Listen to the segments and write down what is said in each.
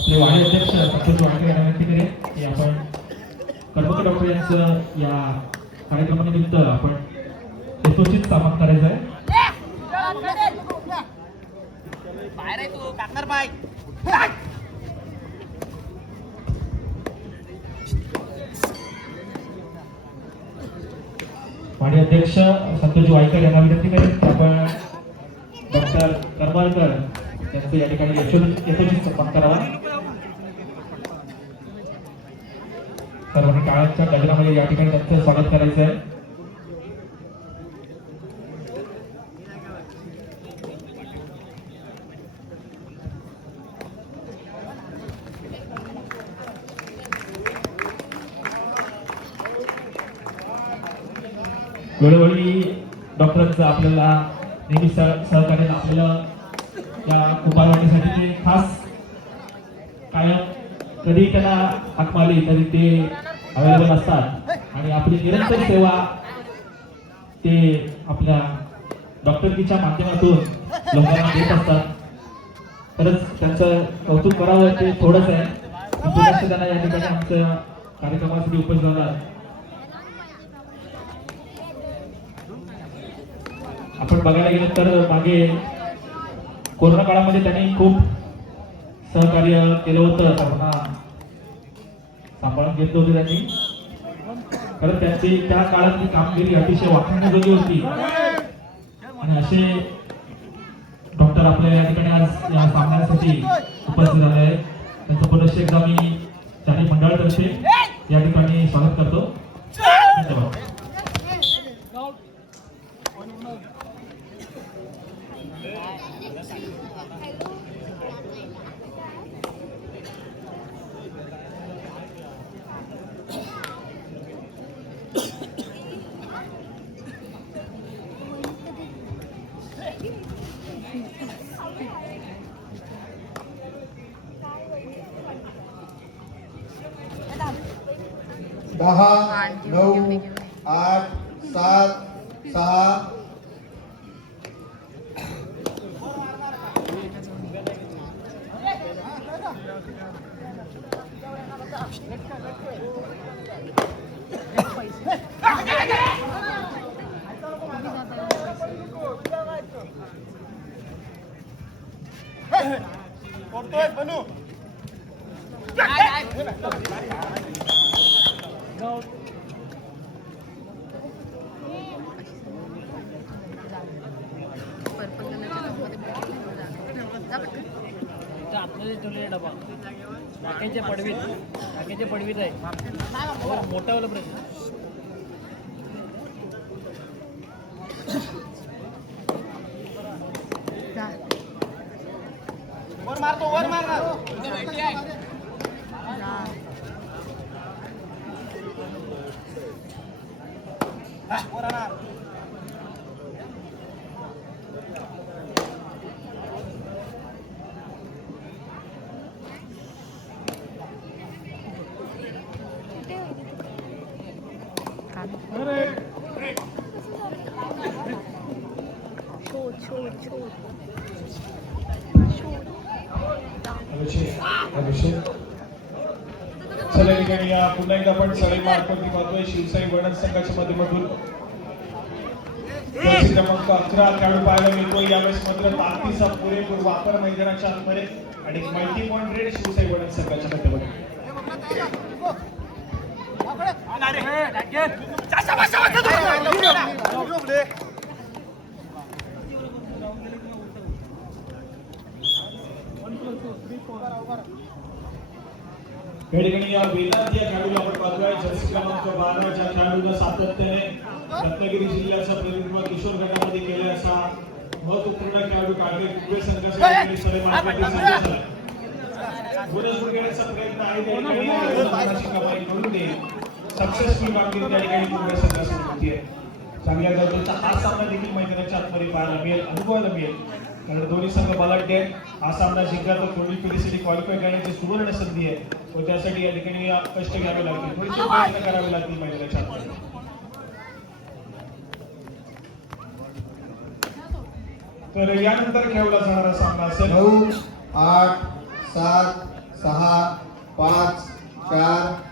आपले वाडी अध्यक्ष संतोष वाडकर यांना विनंती करेन की आपण कर्मकर डॉक्टर यांचं या कार्यक्रमानिमित्त आपण यथोचित स्थापन करायचं आहे. वाडी अध्यक्ष संतोष वाडकर यांना विनंती करेन की आपण डॉक्टर करमरकर यांचं या ठिकाणी यथोचित स्थापन करावा. सर्वांनी काळाच्या गजरामध्ये या ठिकाणी त्यांचं स्वागत करायचं आहे. वेळोवेळी डॉक्टरांचं आपल्याला नेहमी सहकार्य आपल्याला या उपायवाढीसाठी ते खास कायम कधी त्यांना हाक मारली तरी ते अवेलेबल असतात आणि आपली निरंतर सेवा ते आपल्या डॉक्टरकीच्या माध्यमातून लोकांना देत असतात. खरंच त्यांचं कौतुक करावं ते थोडंच आहे. लक्ष त्यांना या ठिकाणी आमच्या कार्यक्रमासाठी उपस्थित झाला. आपण बघायला गेलं तर मागे कोरोना काळामध्ये त्यांनी खूप सहकार्य केलं होतं. सर्वांना सांभाळून घेतलं होतं त्यांनी. खरं त्यांची त्या काळातली कामगिरी अतिशय वाखाणण्याजोगी होती आणि असे डॉक्टर आपल्या या ठिकाणी आज या सामन्यासाठी उपस्थित झाले आहेत. त्यांचं पुनश्च एकदा मी चारी मंडळातर्फे या ठिकाणी स्वागत करतो. धन्यवाद. दहा 9 8 7 6 टाक्याच्या पडवीत आहे मोठा वाला प्रश्न. वर मारतो वर मारणार चला ठिकाणी या पुन्हा एकदा आपण सळई मार्फत पाहतोय शिवसाई वर्णन संघाच्या माध्यमातून क्रमांक 11 खेळाडू पाहायला मिळतो. यावेळेस मात्र ताकदीचा पुरेपूर वापर मैदानाच्या आतमध्ये आणि मल्टी पॉइंट रेड शिवसाई वर्णन संघाच्या माध्यमातून. या ठिकाणी या वेदांत या खेळाडूला आपण पाहतोय जर्सी क्रमांक 12 च्या खेळाडूला सातत्याने रत्नागिरी जिल्ह्याचा प्रतिनिधित्व किशोर गटामध्ये केले असा महत्वपूर्ण खेळाडू काढले कुंभे संघासाठी सरे मार्केटिंग संघ झाला. बोनस घेण्याचा प्रयत्न आहे त्या ठिकाणी करून दे सक्सेसफुल कामगिरी त्या ठिकाणी कुंभे संघासाठी होतीये. चांगल्या दर्जाचा हा सामना देखील मैदानाच्या आतमध्ये पाहायला मिळेल, अनुभवायला मिळेल. कारण दोन्ही संघ बलाढ्य आहेत. हा सामना जिंकला तर पुढील पिढीसाठी क्वालिफाय करण्याची सुवर्ण संधी आहे. व त्यासाठी या ठिकाणी कष्ट घ्यावे लागतील, थोडेसे प्रयत्न करावे लागतील मैदानाच्या आतमध्ये. तर यानंतर खेळला जाणारा सामना असेल 9 8 7 6 5 4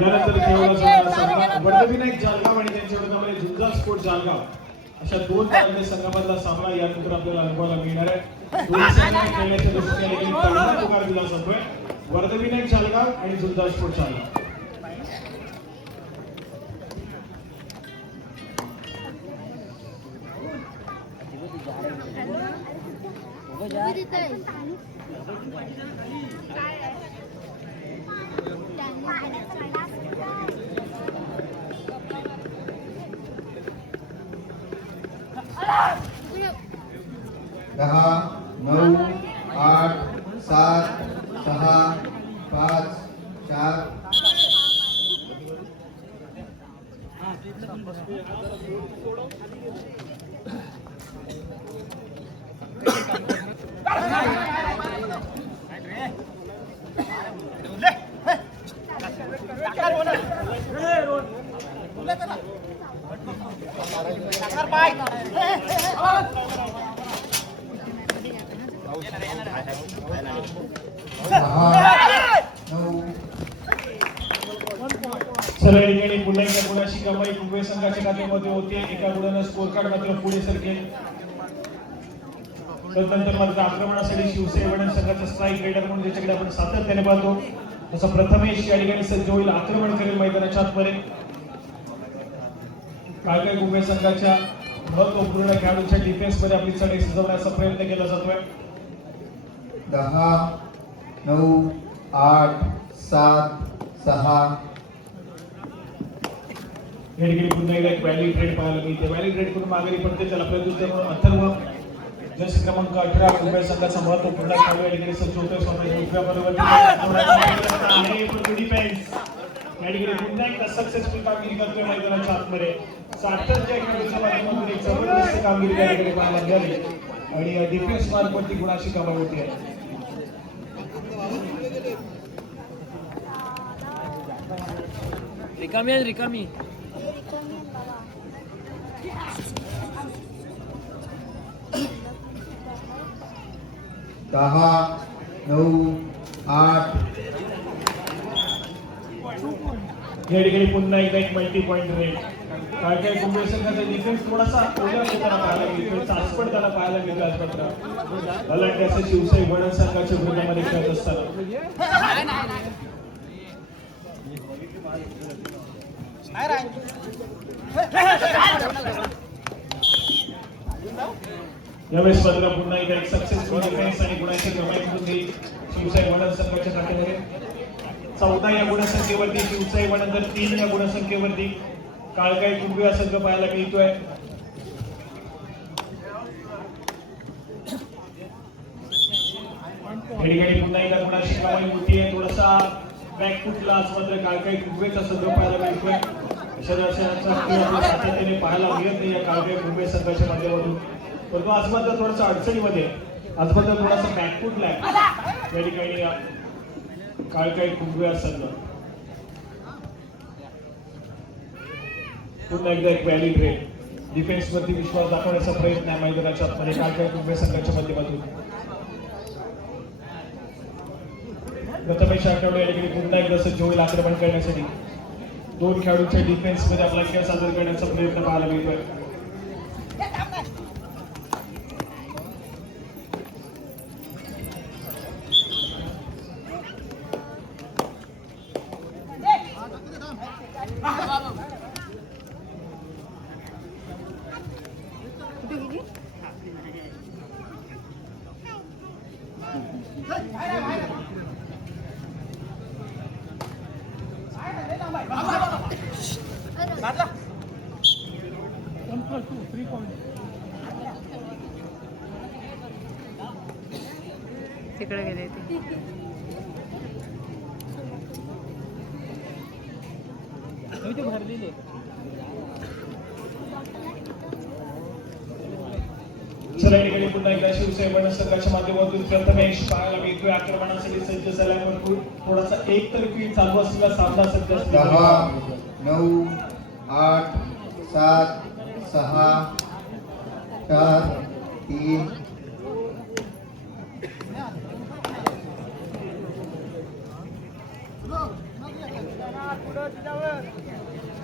यानंतर खेळला संघ वर्धविनायक जालगाव आणि त्यांच्या विरोधामध्ये झुंजार स्पोर्ट जालगाव अशा दोन चांगल्या संघामधला सामना यानंतर आपल्याला अनुभवायला मिळणार आहे. दोन संघांनी खेळण्याच्या दृष्टीने देखील चांगला पुकार दिला जातोय. वर्धविनायक जालगाव आणि झुंजार स्पोर्ट जालगाव. दहा 9 8 7 6 5 4 चला या ठिकाणी पुन्हा एकदा गुणाची कमाई कुंभे संघाच्या खात्यामध्ये होते. एका गुणानं स्कोर कार्ड मात्र पुढे सरकेल. तदनंतर मात्र आक्रमणासाठी शिवसेना संघाचा स्ट्राईक रेडर म्हणून ज्याच्याकडे आपण सातत्याने पाहतो तसं प्रथमेश या ठिकाणी सज्ज होईल. आक्रमण करेल मैदानाच्या आतमध्ये. काळकाई कुंभे संघाच्या महत्वपूर्ण खेळाडूंच्या डिफेन्स मध्ये आपली चढाई सजवण्याचा प्रयत्न केला जातोय. 10 9 8 7 6 या ठिकाणी पुन्हा एकदा एक व्हॅली ट्रेड पाहायला मिळते. व्हॅली ट्रेड करून माघारी पडते. त्याला प्रत्युत्तर म्हणून अथर्व जस क्रमांक 18 कुंभे संघाचा महत्वपूर्ण खेळाडू या ठिकाणी सज्ज होतोय. सोमेश उजव्या बरोबर आहे पण डिफेन्स या ठिकाणी पुन्हा एकदा सक्सेसफुल कामगिरी करतोय मैदानाच्या आतमध्ये. सातत्य खेळाडूच्या माध्यमातून एक जबरदस्त कामगिरी या ठिकाणी पाहायला मिळाली आणि डिफेन्स मार्फत ती गुणाची कमाई होती आहे. रिकामी आहे रिकामी. 10 9 8 या ठिकाणी पुन्हा एकदा एक मल्टी पॉइंट रेल. काळकाई कुंभे संघाचा डिफेन्स थोडासा ओल्या होताना पाहायला मिळतो. चाचपड त्याला पाहायला मिळतो आज मात्र अलर्ट असं शिवसाई वडण संघाच्या विरोधामध्ये खेळत असताना. यावेळेस मात्र पुन्हा एकदा एक सक्सेसफुल डिफेन्स आणि गुणाची कमाई करून देईल शिवसाई वडण संघाच्या खात्यामध्ये. 14 या गुणसंख्येवरती शिवसाई वडण तर 3 या गुणसंख्येवरती काळकाई कुंभे हा संघ पाहायला मिळतोय. या ठिकाणी पुन्हा एकदा गुणाची कमाई होती आहे. थोडासा बॅकफुटला आज मात्र काळकाई कुंभेचा संघ पाहायला मिळतोय. सातत्याने पाहायला मिळत नाही या काळकाई कुंभे संघाच्या माध्यमातून. परंतु आज मात्र थोडासा अडचणीमध्ये आज मात्र थोडासा बॅकफुटला आहे या ठिकाणी काळकाई कुंभे हा संघ. पुन्हा एकदा एक व्हॅली ट्रेड डिफेन्स वरती विश्वास दाखवण्याचा प्रयत्न आहे मैदानाच्या आतमध्ये काळकाई कुंभे संघाच्या माध्यमातून. प्रथमेश आठवडे या ठिकाणी पुन्हा एकदा सज्ज होईल आक्रमण करण्यासाठी. 2 खेळाडूंच्या डिफेन्स मध्ये आपला खेळ सादर करण्याचा प्रयत्न पाहायला मिळतोय. तिकडे गेले ते भरलेले. चला या ठिकाणी पुन्हा एकदा शिवसेना संघाच्या माध्यमातून प्रथमेश पाहायला मिळतोय आक्रमणासाठी सज्ज झाल्यावर थोडासा एकतर्फी चालू असलेला सामना सध्या 10 9 8 7 6 4 3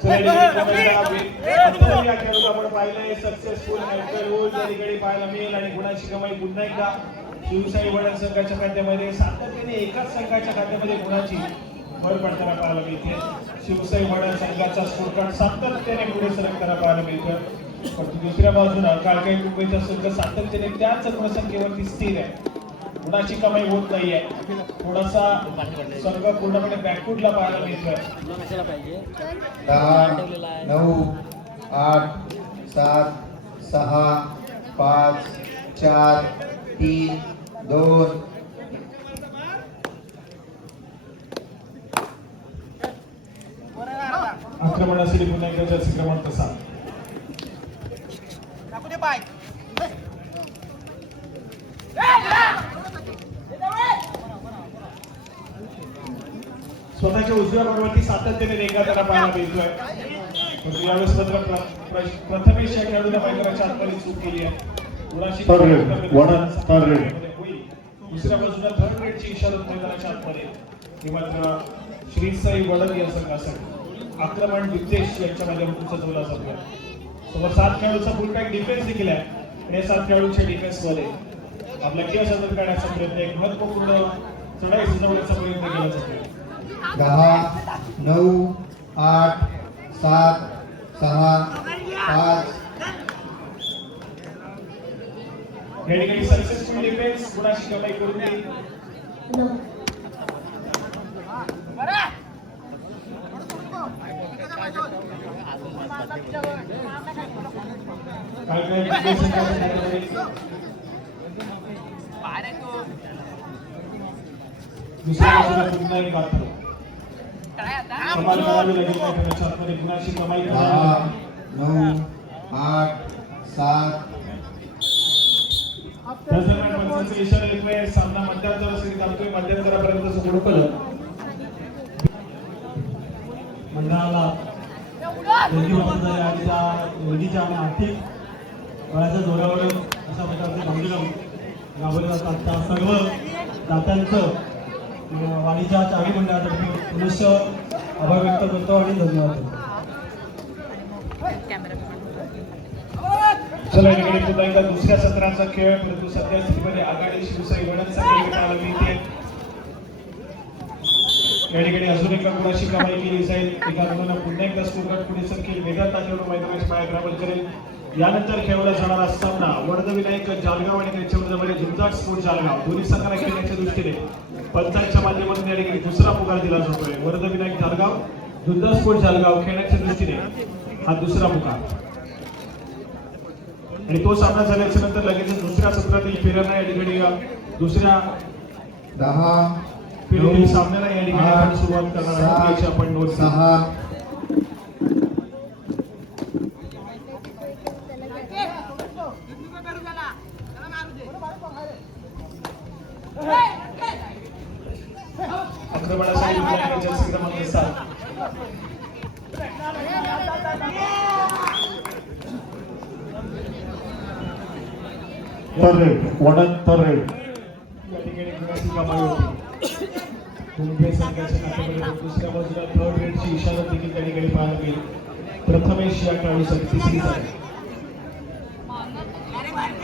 चला, या खेळाडूला आपण पाहिलंय सक्सेसफुल अँकर रोल त्या ठिकाणी पाहायला मिळेल आणि गुणाची कमाई पुन्हा एकदा शिवशाही वडण संघाच्या खात्यामध्ये सातत्याने एकाच संघाच्या खात्यामध्ये गुणाची भर पडताना पाहायला मिळते. शिवशाही वडण संघाचा स्कोर कार्ड सातत्याने पुढे सरकताना पाहायला मिळतं. परंतु दुसऱ्या बाजूला काळकाई मुंबईचा संघ सातत्याने त्याच गुणसंख्येवरती स्थिर आहे. गुणाची कमाई होत नाहीये. थोडासा संघ पूर्णपणे बॅकफुटला पाहायला मिळतोय. 10 9 8 7 6 5 4 3 2 आक्रमणासाठी पुन्हा एकदा जर्सी क्रमांक 7. स्वतःच्या उजव्या बरोबरती सातत्याने रेंगाळताना पाहायला मिळतोय. परंतु यावेळेस मात्र प्रथमेश या खेळाडूला मैदानाच्या आतमध्ये चूक केली आहे. गुणाची Third red, वडण, third red. होईल. दुसऱ्या बाजूला थर्ड रेडची इशारत मैदानाच्या आतमध्ये. ही मात्र श्रीसाई वडण या संघासाठी आक्रमण विद्वेष यांच्या माध्यमातून सजवला जातोय. समोर 7 खेळाडूचा फुल पॅक डिफेन्स देखील आहे आणि या 7 खेळाडूंच्या डिफेन्स मध्ये आपला खेळ सादर करण्याचा प्रयत्न, एक महत्वपूर्ण चढाई सुचवण्याचा प्रयत्न केला जातोय. 10 9 8 7 6 5 या ठिकाणी सक्सेसफुल डिफेन्स गुणाची कमाई करून घेईल. काय काय डिफेन्स संघाच्या दुसऱ्या बाजूला पुन्हा एक बात कमाल करावी लागेल. मैदानाच्या आतमध्ये गुणाची कमाई 10 करावी. 9 8 7 दरम्यान पंचांचा इशारा येतोय. सामना मध्यंतरासाठी चालतोय. मध्यंतरापर्यंत सोडवलं मंडळाला योग्य वापर झाले आणि त्या योगीच्या आणि आर्थिक बळाच्या जोरावर अशा प्रकारचे कार्यक्रम राबवले जातात. त्या सर्व दात्यांचं वाणीच्या चावी मंडळातर्फे पुनश्च आभार व्यक्त करतो आणि धन्यवाद. चला, या ठिकाणी पुन्हा एकदा दुसऱ्या सत्राचा खेळ, परंतु सध्या स्थितीमध्ये आघाडी शिवशाही वडणचा खेळ खेळायला मिळते. या ठिकाणी अजून एका गुणाची कमाई केली जाईल. एका गुणाला पुन्हा एकदा स्कोर कार्ड पुढे सरकेल. वेगळा ताकदीवर मैदानाची बाहेर ग्राबल करेल. यानंतर खेळवला जाणारा सामना वर्धविनायक जालगाव आणि त्यांच्या विरोधामध्ये झुंजाट स्पोर्ट जालगाव दोन्ही संघांना खेळण्याच्या दृष्टीने पंचांच्या माध्यमातून या ठिकाणी दुसरा पुकार दिला जातोय. वर्धविनायक जालगाव, झुंजाट स्पोर्ट जालगाव खेळण्याच्या दृष्टीने हा दुसरा पुकार आणि तो सामना झाल्याच्या नंतर लगेच दुसऱ्या सत्रातील फेऱ्यांना या ठिकाणी दुसऱ्या 10 फेरीतील सामन्याला या ठिकाणी आपण सुरुवात करणार आहोत. याची आपण नोंद 6 आक्रमणासाठी जर्सी क्रमांक 7. Third red, वडण, third red. या ठिकाणी गुणाची कमाई होती. मुंबई संघाच्या खात्यामध्ये दुसऱ्या बाजूला थर्ड रेडची इशारा देखील त्या ठिकाणी पाहायला मिळेल. प्रथमेश या खेळाडूसाठी तिसरी झाली.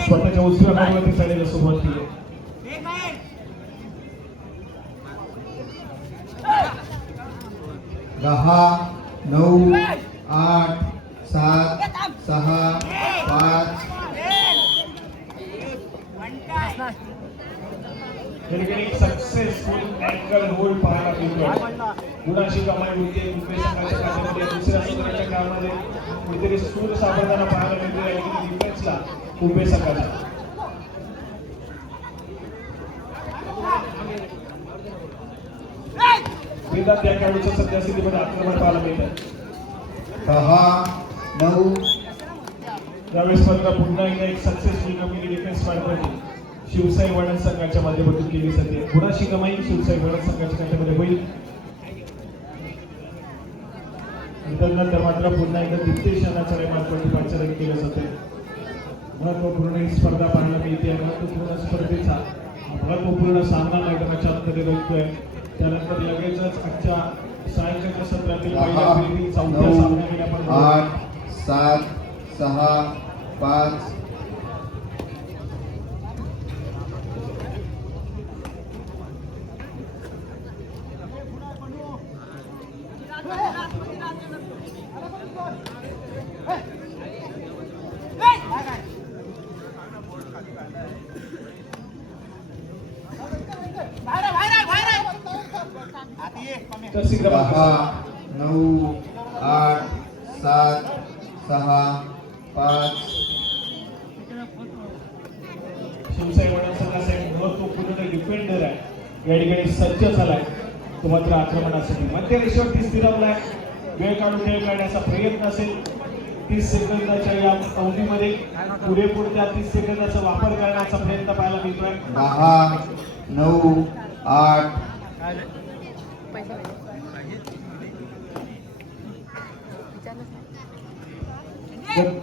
स्वतःच्या उजव्या भागावरती चालायला सुरुवात केली. 10 9 8 7 6 5 या ठिकाणी सक्सेसफुल अँगल होल्ड पाहायला मिळतोय. गुणाची कमाई होते. मुंबई संघाच्या खात्यामध्ये दुसऱ्या सत्राच्या काळामध्ये कुठेतरी सूर सापडताना पाहायला मिळतोय. या ठिकाणी डिफेन्सला मुंबई संघाचा वेदांत या खेळाडूचं सध्या स्थितीमध्ये आक्रमण पाहायला मिळतं. 10 9 त्यावेळेस मात्र पुन्हा एकदा एक सक्सेसफुल कमी डिफेन्स पार्टनरची शिवशाही वडण संघाच्या माध्यमातून केली जाते. गुणाची कमाई शिवशाही वडण संघाच्या खात्यामध्ये होईल. त्यानंतर मात्र पुन्हा एकदा दिप्तेशाला चढाईमार्फत पाचारण केलं जाते. महत्वपूर्ण ही स्पर्धा पाहायला मिळते. महत्वपूर्ण स्पर्धेचा महत्वपूर्ण सामना मैदानाच्या आतमध्ये रंगतोय. त्यानंतर लगेचच आजच्या सायंकाळच्या सत्रातील दहा पहिल्या फेरीतील चौथ्या नऊ सामन्याकडे आपण बघू. 8 7 6 5 जर्सी क्रमांक 10 9 8 7 6 5 शिवसाई वडा संघाचा एक महत्वपूर्ण डिफेंडर आहे या ठिकाणी सज्ज झालाय तो मात्र आक्रमणासाठी मध्य रेषेवरती स्थिरावलाय वेळ काढून खेळ काढण्याचा प्रयत्न असेल 30 सेकंदाच्या या अवधीमध्ये पुरेपूर त्या 30 सेकंदाचा वापर करण्याचा प्रयत्न पाहायला मिळतोय 10 9 8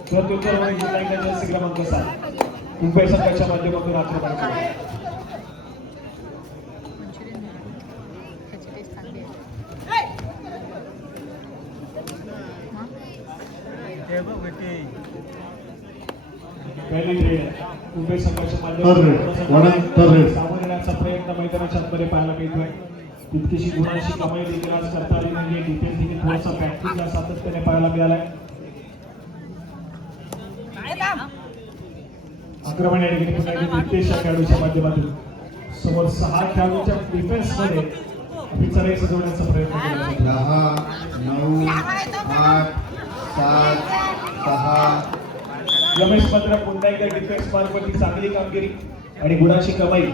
प्रत्युत्तर म्हणून जिल्हा एकदा जर्सी क्रमांक 7 मुंबई संघाच्या माध्यमातून आक्रमण केलं पहिली ट्रेड मुंबई संघाच्या माध्यमातून सामोरण्याचा प्रयत्न मैदानाच्या आतमध्ये पाहायला मिळतोय तितकीशी गुणांशी कमाई देखील आज करता आली नाहीये डिफेन्स देखील थोडासा प्रॅक्टिसला सातत्याने पाहायला मिळालाय आक्रमण या ठिकाणी पुन्हा एकदा नितेशच्या खेळाडूच्या माध्यमातून समोर 6 खेळाडूच्या डिफेन्स मध्ये पिचरे सजवण्याचा प्रयत्न केला 10 9 8 7 6 रमेश मात्र पुन्हा एकदा डिफेन्स मार्फत चांगली कामगिरी आणि गुणाची कमाई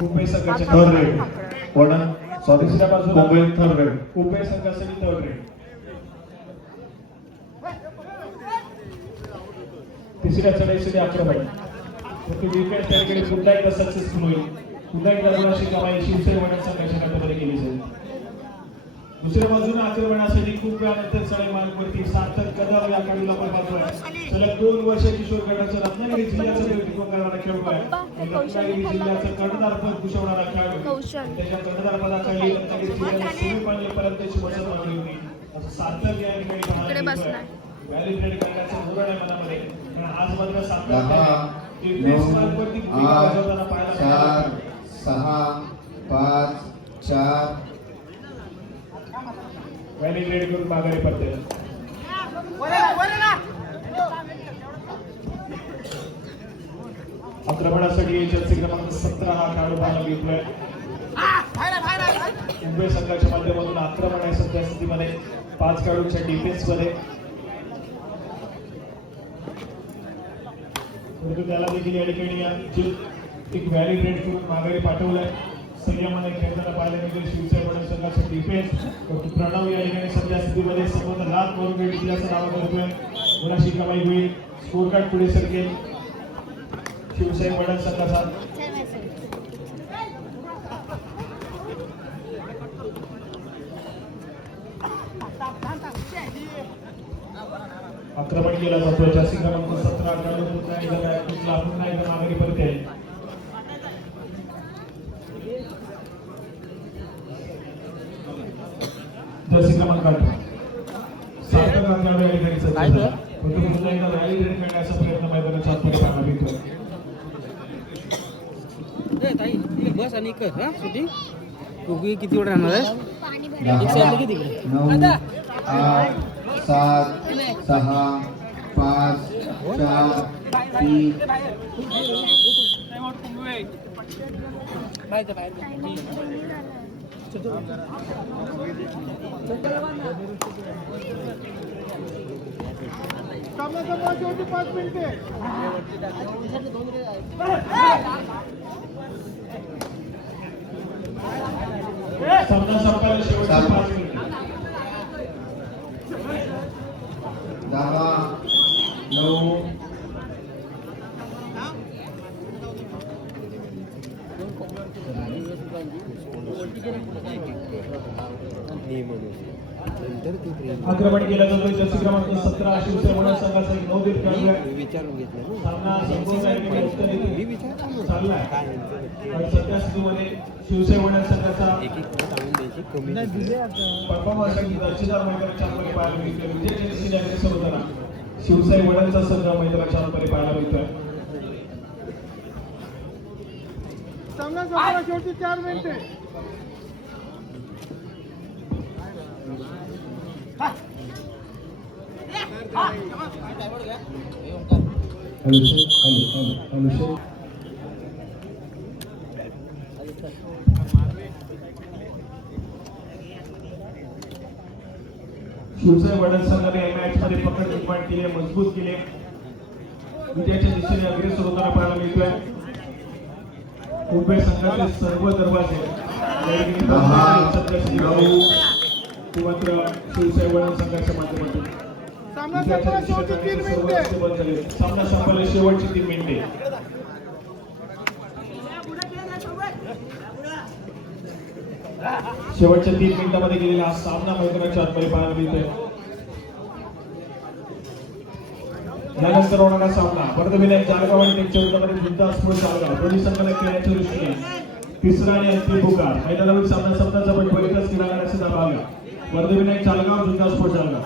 मुंबई संघाच्या थर्ड रेड वडन सॉरी दुसऱ्या बाजूला मुंबई थर्ड रेड मुंबई संघासाठी थर्ड रेड तिसऱ्या चढाईसाठी आक्रमण डिफेन्स त्या ठिकाणी पुन्हा एकदा सक्सेसफुल होईल पुन्हा एकदा गुणाची कमाई शिवसेना वडा संघाच्या खात्यामध्ये केली जाईल दुसऱ्या बाजूने आक्रमणासाठी खूप वेळानंतर चढाई मार्गावरती सार्थक कदम या खेळाडूला आपण पाहतोय सलग 2 वर्ष किशोर गटाचा रत्नागिरी जिल्ह्याचा नेतृत्व करणारा खेळाडू आहे रत्नागिरी जिल्ह्याचं कर्णधार पद भूषवणारा खेळाडू त्याच्या कर्णधार पदाखाली रत्नागिरी जिल्ह्याला सेमीफायनल पर्यंतची मदत मागली होती असं सार्थक या ठिकाणी पाहायला मिळतोय व्हॅलिडेट करण्याचं धोरण आहे मनामध्ये पण आज मात्र सार्थक डिफेन्स मार्गावरती भूमिका बजावताना पाहायला 4 6 5 4 व्हॅलिडेट करून माघारी पडते आक्रमणासाठी जर्सी क्रमांक 17 हा खेळाडू पाहायला मिळतोय मुंबई संघाच्या माध्यमातून आक्रमण आहे सध्या स्थितीमध्ये 5 खेळाडूंच्या डिफेन्स मध्ये परंतु त्याला देखील या ठिकाणी एक व्हॅलिडेट करून माघारी पाठवलंय संयमाने खेळताना पाहायला मिळते शिवसेना वडा संघाचा डिफेन्स प्रणव या ठिकाणी सध्या स्थितीमध्ये समोर लाख करून वेळ दिल्याचा दावा करतोय गुणाची कमाई होईल स्कोर कार्ड पुढे सरकेल शिवसेना वडा संघाचा आक्रमण केला जातो जर्सी क्रमांक 17 पुन्हा एकदा माघारी परत येईल जर्सी क्रमांक 8 सार्थक खेळाडू या ठिकाणी सज्ज झाला. परंतु पुन्हा एकदा व्हॅलिडेट करण्याचा प्रयत्न मैदानाच्या आतमध्ये पाहायला मिळतोय बस आणि कर हा शूटिंग दोघी किती वेळ राहणार आहे 10 9 8 7 6 5 4 3 सामना संपायला शेवटचे 5 मिनिटे 10 9 आक्रमण केलं जातं जर्सी क्रमांक 17 शिवसेना वडा संघाचा एक नवोदित खेळाडू आहे. विचारून घेतलं सामना संपवण्यासाठी उत्तर देतील. चाललाय पण सध्या स्थितीमध्ये शिवसेना वडा संघाचा एक एक परत आणून द्यायची कमी परफॉर्मन्स दर्जेदार मैदानाच्या आतमध्ये पाहायला मिळतोय. विजयाच्या दिशेने अग्रेसर होताना शिवसाई वडांचा संघ मैदानाच्या आतमध्ये पाहायला मिळतोय. शेवटी 4 मिनिटे शिवसाई वडा संघाने या मॅच मध्ये पकड निर्माण केली, मजबूत केले, विजयाच्या दिशेने अग्रेसर होताना पाहायला मिळतोय. मुंबई संघाचे सर्व दरवाजे या ठिकाणी मात्र शिवसाई वडा संघाच्या माध्यमातून विजयाच्या दिशेने सर्व रस्ते बंद झाले. सामना संपला शेवटची 3 मिनिटे. शेवटच्या 3 मिनिटांमध्ये गेलेला हा सामना मैदानाच्या आतमध्ये पाहायला मिळतोय. यानंतर होणारा सामना वर्धविनायक जालगाव आणि त्यांच्या विरोधामध्ये बिंदासपूर जालगाव दोन्ही संघाला खेळण्याच्या दृष्टीने तिसरा आणि अंतिम पुकार. मैदानावरील सामना शब्दाचा पण बळीचाच क्रीडांगणाचा दाबावला. वर्धविनायक जालगाव बिंदासपूर जालगाव.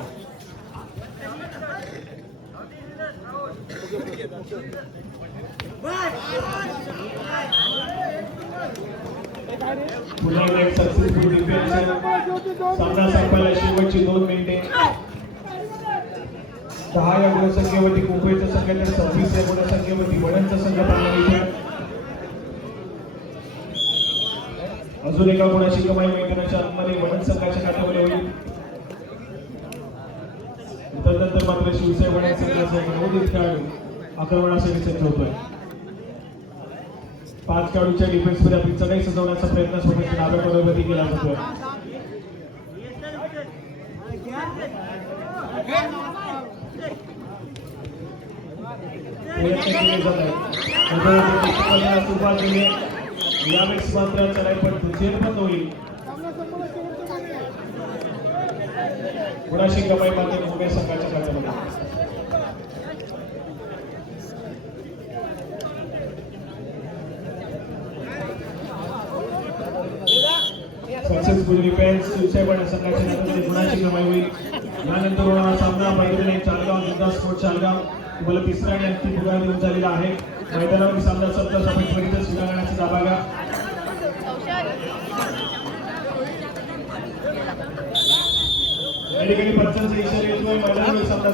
पुन्हा एकदा एक सक्सेसफुल डिफेन्स. सामना संपायला शेवटची 2 मिनिटे. 10 या गुणसंख्येवरती मुंबईचा संघ तर 26 या गुणसंख्येवरती वडांचा संघ पाहायला मिळतोय. अजून एका गुणाची कमाई मैदानाच्या आतमध्ये वडा संघाच्या खात्यामध्ये होईल. त्यानंतर मात्र शिवसाई वडा संघाचा नवोदित खेळाडू आक्रमणासाठी सज्ज होतोय. 5 खेळाडूच्या डिफेन्स मध्ये आपली चढाई सजवण्याचा प्रयत्न स्वतःच्या डाव्या कॉर्नरवरती केला जातोय. प्रयत्न केले जात आहेत. सुरुवात केली यावेळेस मात्र चढाई पण दुसरी बंद होईल. गुणाशी कमाई मात्र मुंबई संघाच्या खात्यामध्ये. सक्सेसफुल डिफेन्स शिवसाई वडा संघाच्या खात्यामध्ये गुणाची कमाई होईल. यानंतर होणारा सामना मैदानी चालगाव जिल्हा स्पोर्ट्स चालगाव तुम्हाला तिसरा आणि अंतिम पुकार देऊन झालेला आहे. मैदानावर सामना 17 पर्यंत क्रीडांगणाचा दाबागा. या ठिकाणी पंचांचा इशारा येतोय. मैदानावर सामना